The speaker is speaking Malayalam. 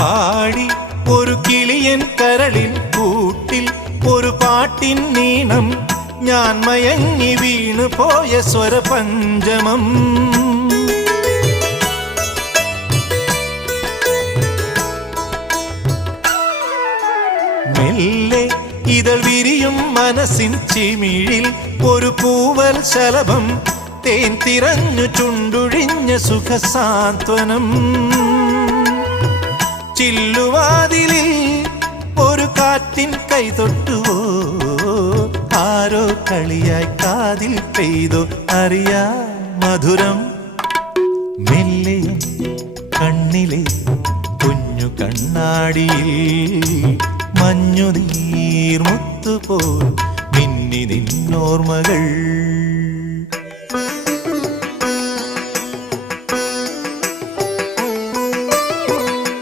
പാടി ഒരു കിളിയൻ കരളിൻ കൂട്ടിൽ ഒരു പാട്ടിൻ നീണം ഞാൻ മയങ്ങി വീണു പോയ സ്വരപഞ്ചമം. മെല്ലെ ഇതൾ വിരിയും മനസ്സിൻ ചിമിഴിൽ ഒരു പൂവൽ ശലഭം തേൻ തിരഞ്ഞു ചുണ്ടുഴിഞ്ഞ സുഖസാന്ത്വനം. ചില്ലുവാതിലിൽ ഒരു കാറ്റിൻ കൈതൊട്ടുവോ, ആരോ കളിയായി കാതിൽ പെയ്തോ അറിയാ മധുരം. മെല്ലെ കണ്ണിലെ കുഞ്ഞു കണ്ണാടിയിൽ മഞ്ഞുനീർമുത്തുപോൽ മിന്നി നിന്നോർമ്മകൾ.